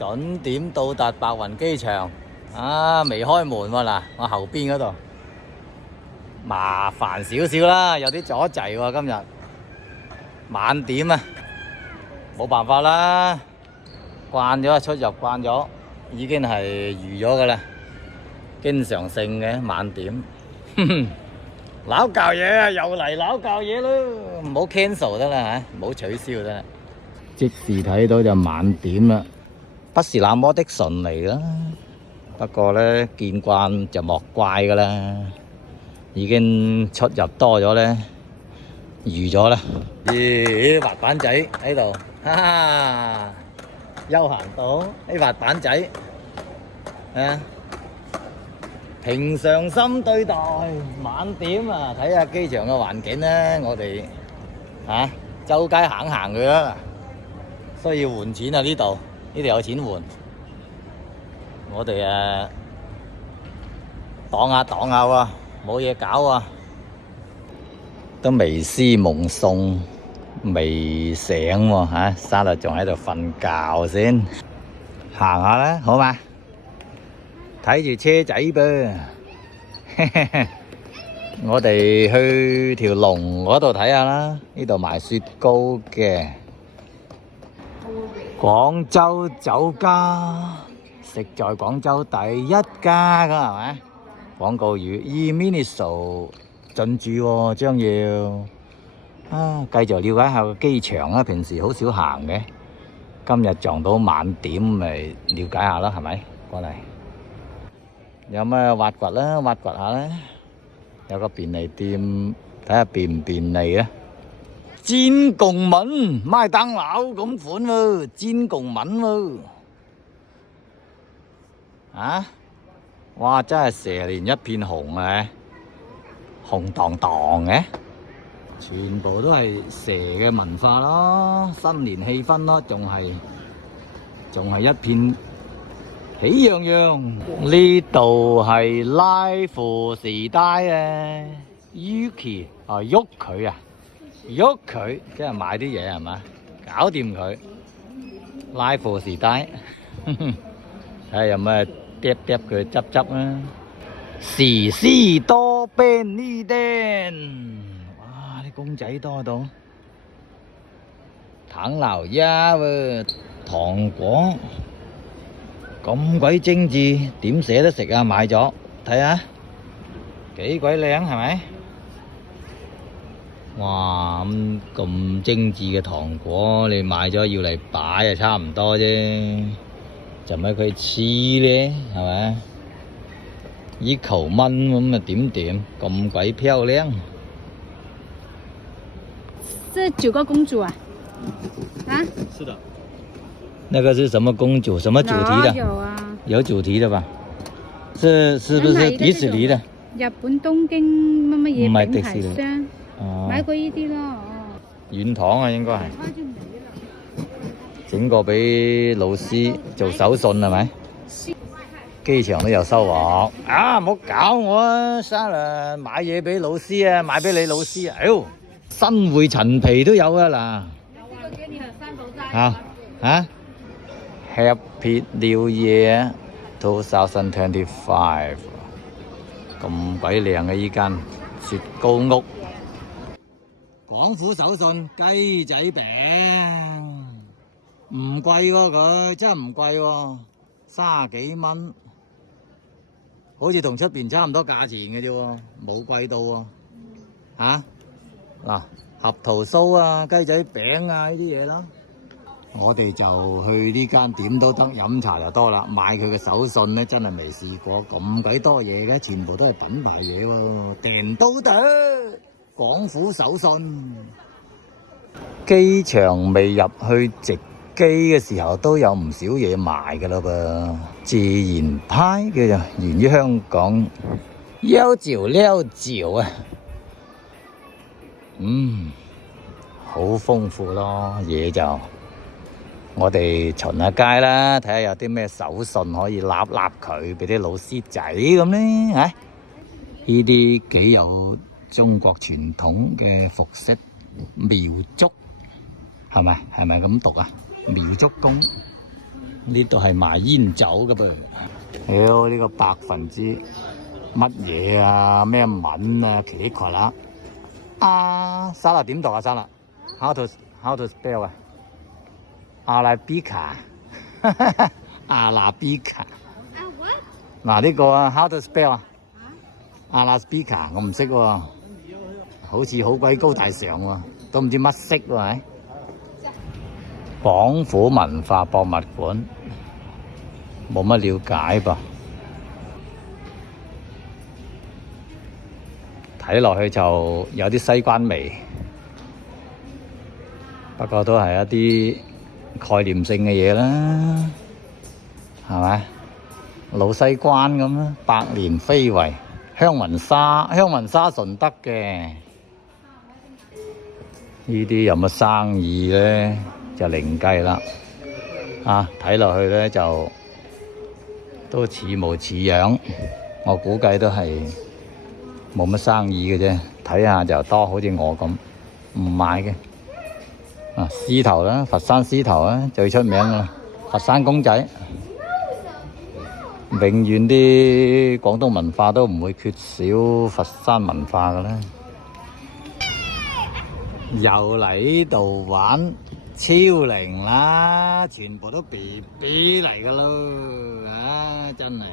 準點到達白雲機場。啊，未開門喎嗱，我後邊嗰度麻煩少少啦，有啲阻滯喎今日。晚點啊，冇辦法啦，慣咗出入慣咗，已經係預咗噶啦，經常性嘅晚點。撈教嘢啊，又嚟撈教嘢咯，唔好 cancel 得啦嚇，唔好取消得啦。即時睇到就晚點啦，不是那麼的順利啦。不過咧，見慣就莫怪噶啦，已經出入多咗咧，預咗啦。咦，滑板仔喺度，哈哈，休閒島啲滑板仔，啊，平常心對待晚點啊！睇下機場嘅環境咧，我哋啊周街行行佢啦，需要換錢啊！呢度有錢換。我哋擋下喎，冇嘢搞啊，都微思夢送，未醒喎嚇，沙律仲喺度瞓覺先，行下啦，好嘛？睇住車仔噃，我哋去條龍嗰度睇下啦，呢度賣雪糕嘅，廣州酒家。食在廣州第一家㗎係咪？廣告語2 minutes 進駐喎，將要繼續了解下個機場啦。平時好少行嘅，今日撞到晚點，咪了解下啦，係咪？過嚟有咩挖掘啦，挖掘下啦。有個便利店，睇下便唔便利啊？煎共吻，麥當勞咁款喎，煎共吻喎。啊！哇，真係蛇年一片紅啊，紅當當嘅，全部都係蛇嘅文化咯，新年氣氛咯，仲係一片喜洋洋。呢度係Life時代啊 ，Yuki 啊，喐佢啊，喐佢，即係買啲嘢係嘛，搞掂佢。Life時代。睇下有咩嗒嗒佢執執啦，士斯多便利店，哇！啲公仔多到，唐老鴨喎，糖果咁鬼精緻，點捨得食啊？買咗睇下，幾鬼靚係咪？哇！咁精緻嘅糖果，你買咗要嚟擺就差唔多啫。就咪佢黐咧，係咪？一口悶咁啊點點，咁鬼漂亮。是9個公主啊？啊？是的。那個是什麼公主？什麼主題的？有啊。有主題的吧？是不是迪士尼的？日本東京乜乜嘢餅皮箱。哦。買過呢啲咯。軟糖啊，應該係。整個俾老師做手信係咪？機場都有收穫啊！唔好搞我啊！生日買嘢俾老師啊，買俾你老師啊！哎呦，新會陳皮都有啊嗱！嚇 Happy New Year 2025，咁鬼靚嘅依間雪糕屋，廣府手信雞仔餅。唔貴喎，佢真係唔貴喎，30幾蚊，好似同出邊差唔多價錢嘅啫喎，冇貴到喎。嚇嗱，合桃酥啊、雞仔餅啊呢啲嘢啦，我哋就去呢間點都得，飲茶就多啦。買佢嘅手信咧，真係未試過咁鬼多嘢嘅，全部都係品牌嘢喎，訂都得。廣府手信，機場未入去直機嘅時候都有唔少嘢賣㗎啦噃，自然派嘅就源於香港，溜酒啊，好豐富咯嘢就，我哋巡下街啦，睇下有啲咩手信可以立佢俾啲老師仔咁咧嚇，呢啲幾有中國傳統嘅服飾苗竹，係咪咁讀啊？苗竹公呢度係賣煙酒噶噃。妖呢個百分之乜嘢啊？咩文啊？奇奇怪啦！啊，沙律點讀啊？沙律 how to spell 啊？阿拉比卡，阿拉比卡。嗱呢個啊 how to spell 啊？阿拉比卡我唔識喎，好似好鬼高大上喎，都唔知乜色喎。廣府文化博物館冇乜了解噃，睇落去就有啲西關味，不過都係一啲概念性嘅嘢啦，係咪？老西關咁啦，百年非遺，香雲紗順德嘅，呢啲有乜生意咧？就另計啦，啊睇落去咧就都似模似樣，我估計都係冇乜生意嘅啫。睇下就多，好似我咁唔買嘅。啊獅頭啦，佛山獅頭啦，最出名啦，佛山公仔，永遠啲廣東文化都唔會缺少佛山文化㗎啦。又嚟呢度玩超齡啦，全部都 BB 嚟噶咯，啊真係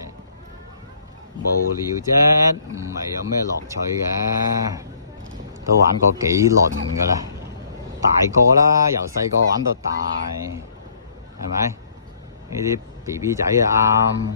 無聊啫，唔係有咩樂趣嘅，都玩過幾輪噶啦，大個啦，由細個玩到大，係咪？呢啲 BB 仔啊啱。